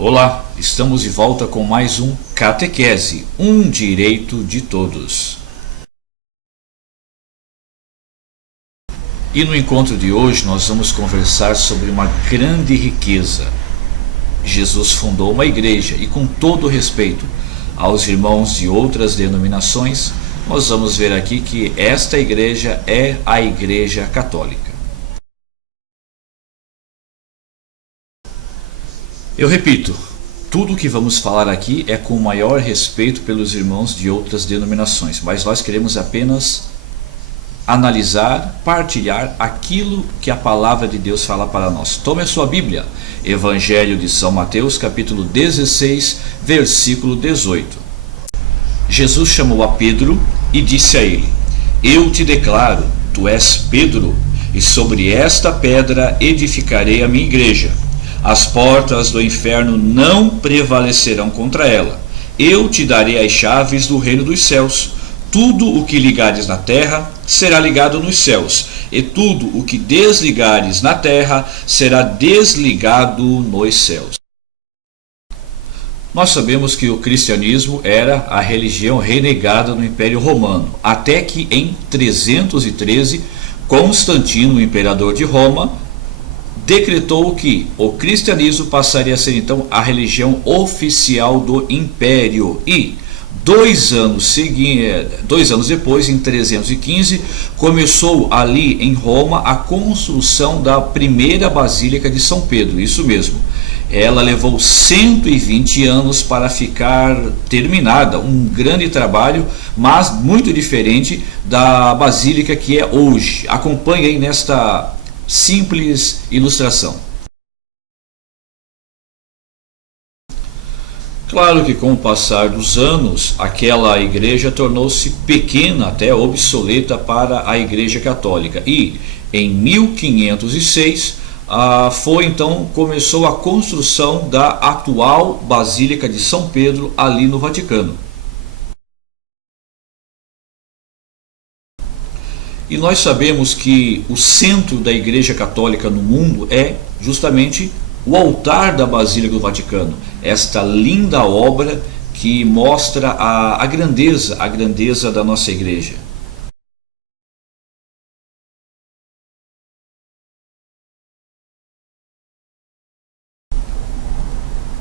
Olá, estamos de volta com mais um Catequese, um direito de todos. E no encontro de hoje nós vamos conversar sobre uma grande riqueza. Jesus fundou uma igreja e, com todo respeito aos irmãos de outras denominações, nós vamos ver aqui que esta igreja é a Igreja Católica. Eu repito, tudo o que vamos falar aqui é com o maior respeito pelos irmãos de outras denominações, mas nós queremos apenas analisar, partilhar aquilo que a palavra de Deus fala para nós. Tome a sua Bíblia, Evangelho de São Mateus, capítulo 16, versículo 18. Jesus chamou a Pedro e disse a ele: Eu te declaro, tu és Pedro, e sobre esta pedra edificarei a minha igreja. As portas do inferno não prevalecerão contra ela. Eu te darei as chaves do reino dos céus. Tudo o que ligares na terra será ligado nos céus, e tudo o que desligares na terra será desligado nos céus. Nós sabemos que o cristianismo era a religião renegada no Império Romano, até que em 313, Constantino, o imperador de Roma, decretou que o cristianismo passaria a ser então a religião oficial do império. E 2 anos depois, em 315, começou ali em Roma a construção da primeira Basílica de São Pedro. Isso mesmo, ela levou 120 anos para ficar terminada, um grande trabalho, mas muito diferente da Basílica que é hoje. Acompanhe aí nesta simples ilustração. Claro que com o passar dos anos, aquela igreja tornou-se pequena, até obsoleta para a Igreja Católica. E em 1506 começou a construção da atual Basílica de São Pedro ali no Vaticano. E nós sabemos que o centro da Igreja Católica no mundo é justamente o altar da Basílica do Vaticano, esta linda obra que mostra a grandeza da nossa igreja.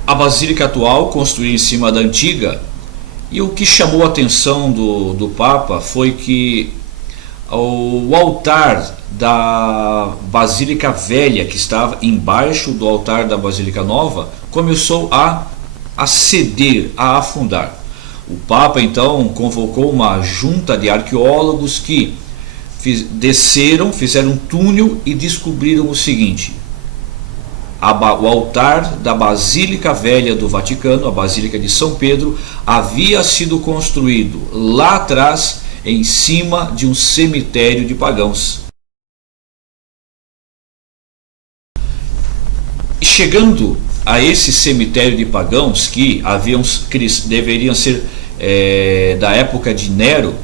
A Basílica atual, construída em cima da antiga, e o que chamou a atenção do Papa foi que o altar da Basílica Velha, que estava embaixo do altar da Basílica Nova, começou a ceder, a afundar. O Papa então convocou uma junta de arqueólogos que fizeram um túnel e descobriram o seguinte: o altar da Basílica Velha do Vaticano, a Basílica de São Pedro, havia sido construído lá atrás em cima de um cemitério de pagãos. E chegando a esse cemitério de pagãos, que deveriam ser da época de Nero,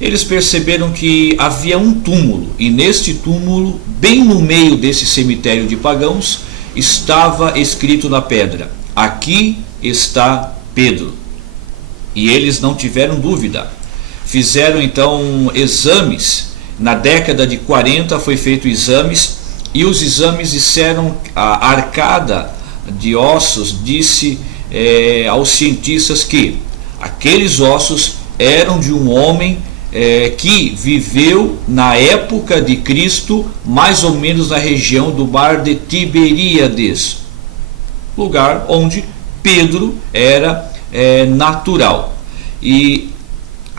eles perceberam que havia um túmulo, e neste túmulo, bem no meio desse cemitério de pagãos, estava escrito na pedra: aqui está Pedro. E eles não tiveram dúvida. Fizeram então exames. Na década de 40 foi feito exames, e os exames disseram, a arcada de ossos disse aos cientistas que aqueles ossos eram de um homem que viveu na época de Cristo, mais ou menos na região do mar de Tiberíades, lugar onde Pedro era natural. E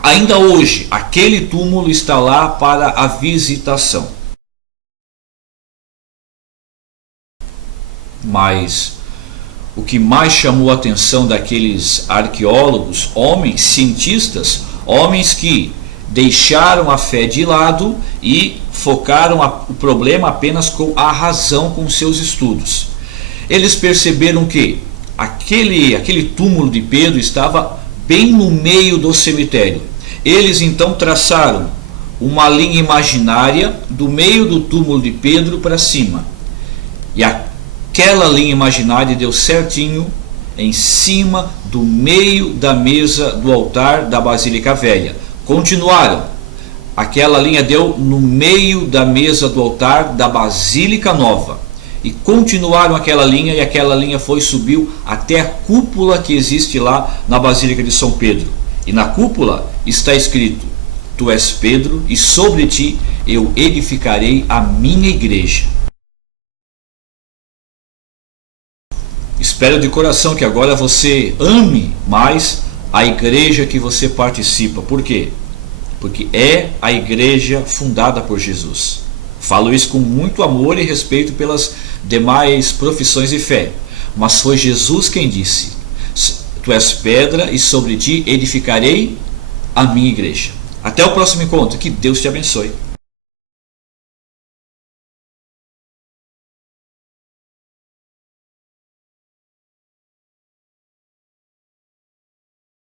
ainda hoje, aquele túmulo está lá para a visitação. Mas o que mais chamou a atenção daqueles arqueólogos, homens, cientistas, homens que deixaram a fé de lado e focaram o problema apenas com a razão, com seus estudos. Eles perceberam que aquele túmulo de Pedro estava bem no meio do cemitério. Eles então traçaram uma linha imaginária do meio do túmulo de Pedro para cima. E aquela linha imaginária deu certinho em cima do meio da mesa do altar da Basílica Velha. Continuaram. Aquela linha deu no meio da mesa do altar da Basílica Nova. E continuaram aquela linha, e aquela linha subiu até a cúpula que existe lá na Basílica de São Pedro. E na cúpula está escrito: Tu és Pedro, e sobre ti eu edificarei a minha igreja. Espero de coração que agora você ame mais a igreja que você participa. Por quê? Porque é a igreja fundada por Jesus. Falo isso com muito amor e respeito pelas demais profissões de fé. Mas foi Jesus quem disse: Tu és pedra e sobre ti edificarei a minha igreja. Até o próximo encontro. Que Deus te abençoe.